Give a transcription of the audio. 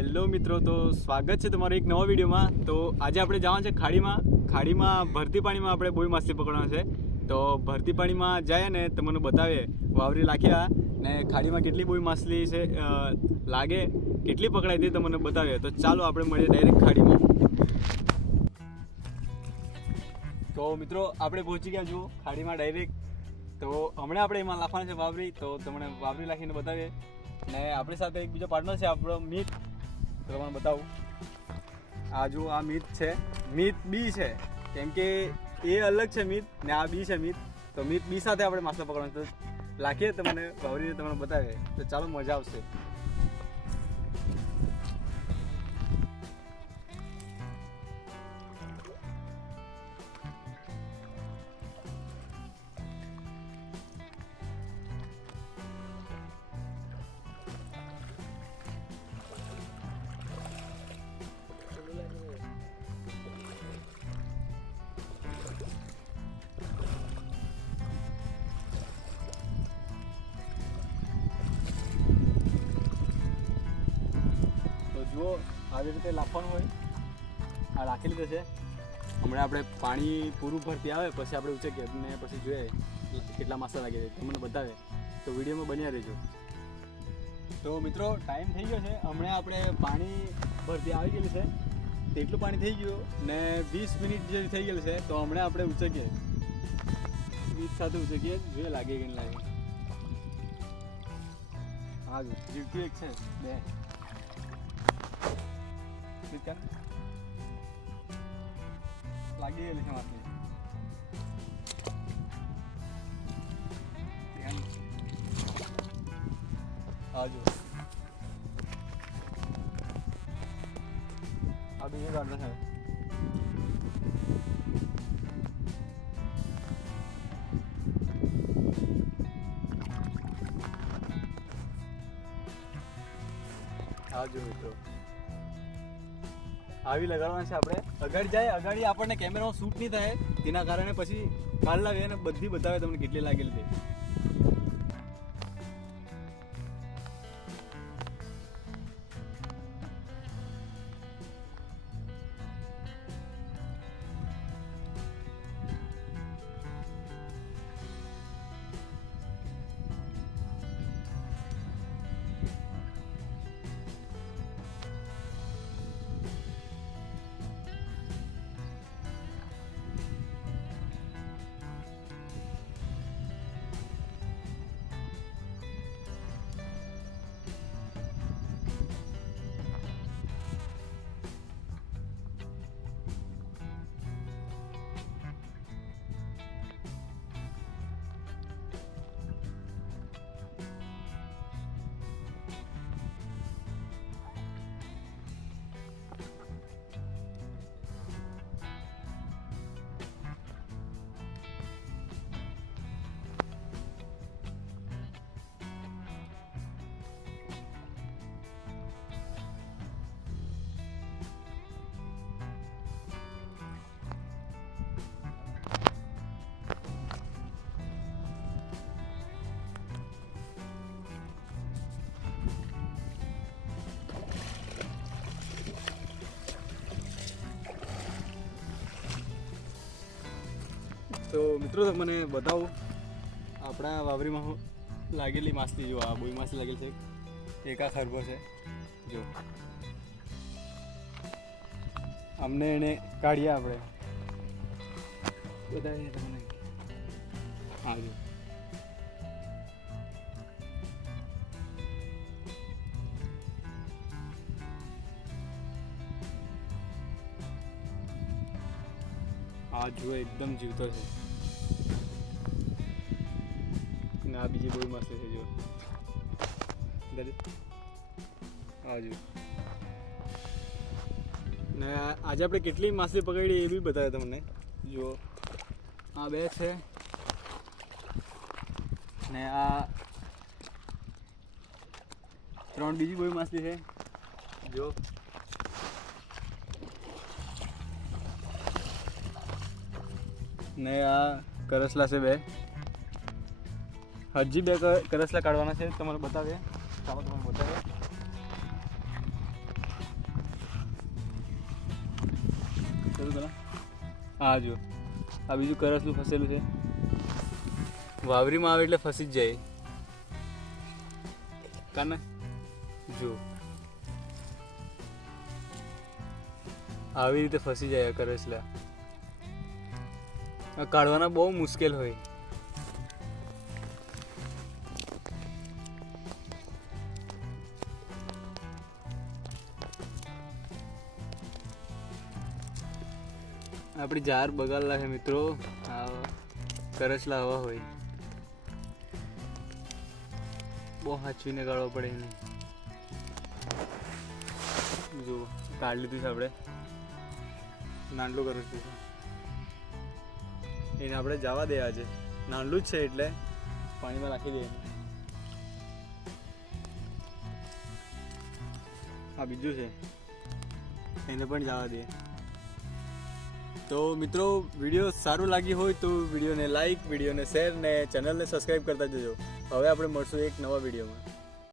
Hello મિત્રો, તો સ્વાગત છે તમારો એક નવા વિડીયોમાં. તો આજે આપણે જવાનું છે ખાડીમાં. ખાડીમાં ભરતી પાણીમાં આપણે બોઈ માછલી પકડવાના છે. તો ભરતી પાણીમાં જાય ને તમને બતાવીએ. વાવરી લાખ્યા ને ખાડીમાં કેટલી બોઈ માછલી છે લાગે, કેટલી પકડાય તે તમને બતાવીએ. તો ચાલો આપણે મળીએ ડાયરેક્ટ ખાડીમાં. તો મિત્રો, આપણે પહોંચી ગયા જુઓ, ખાડીમાં ડાયરેક્ટ તો હમણાં આપણે એમાં લાખવાના છે વાવરી. તો તમને વાવરી લાખીને બતાવીએ. ને આપણી સાથે એક બીજો પાર્ટનર છે, આપણો મિત. તો તમને બતાવું. આ જો આ મિત છે. મિત બી છે. કેમ કે એ અલગ છે મિત ને આ બી છે મિત તો મિત બી સાથે આપણે માછલા પકડવાનું. તો લાખીએ તમને ભાવરીને તમને બતાવે તો ચાલો મજા આવશે. જુઓ, આવી રીતે લાફવાનું હોય. આ રાખી લીધે છે. હમણાં આપણે પાણી પૂરું ભરતી આવે, પછી આપણે ઉચકીએ ને પછી જોઈએ કેટલા માસા લાગે છે. તમને બતાવે. તો વિડીયોમાં બન્યા રહેજો. તો મિત્રો ટાઈમ થઈ ગયો છે. હમણાં આપણે પાણી ભરતી આવી ગયેલી છે. તેટલું પાણી થઈ ગયું ને વીસ મિનિટ જેવી થઈ ગયેલી છે. તો હમણાં આપણે ઉચકીએ વીજ સાથે ઉચકીએ જોઈએ, લાગે કે લાગે. હા, જો એક છે. બે. ક્લિક કર લાગી ગયેલી છે માથે આજો આ બીજું ગાર્ડન છે આજો મિત્રો આવી લગાડવાના છે આપણે. અગાડી જાય, અગાડી આપણને કેમેરામાં શૂટ નહીં થાય, તેના કારણે પછી કાલ લાગે અને બધી બતાવે તમને કેટલી લાગેલી તે તો મિત્રો તમને બતાવું, આપણા વાવરીમાં લાગેલી માછલી જો આ બોઈ માછલી લાગેલી છે, એકા ખરબો છે, જો. અમને એને કાઢીએ આપણે. બતાવીએ તમને હા, જો. આ જુઓ, એકદમ જીવતો છે. આ બીજી બહુ મસ્ત છે જો દરે જો ને આજે આપણે કેટલી માછલી પકડી એ બી બતાવે તમને જો આ બે છે ને આ ત્રણ બીજી બહુ માછલી છે જો ને આ કરસલા છે બે હજી બે કરસલા કાઢવાના છે તમારે બતાવે. ચાલો, તમને બતાવે. હા જો આ બીજું કરસલું ફસેલું છે. વાવરીમાં આવે એટલે ફસી જ જાય. કાને? જો આવી રીતે ફસી જાય કરસલા. કાઢવાના બહુ મુશ્કેલ હોય. આપણી જાર બગાડલા છે મિત્રો. કરચલા હવા હોય. બહુ હાચવીને કાઢવો પડે એને. જો કાઢ લીધું છે આપણે. નાનલું કરચલું છે. એને આપણે જવા દેવા છે. નાનલું જ છે એટલે પાણીમાં રાખી દઈએ. આ બીજું છે. એને પણ જવા દઈએ. તો મિત્રો વીડિયો સારું લાગ્યું હોય તો વિડીયોને લાઈક વિડીયોને શેર ને ચેનલને સબસ્ક્રાઈબ કરતા જજો. હવે આપણે મળશું એક નવા વિડીયોમાં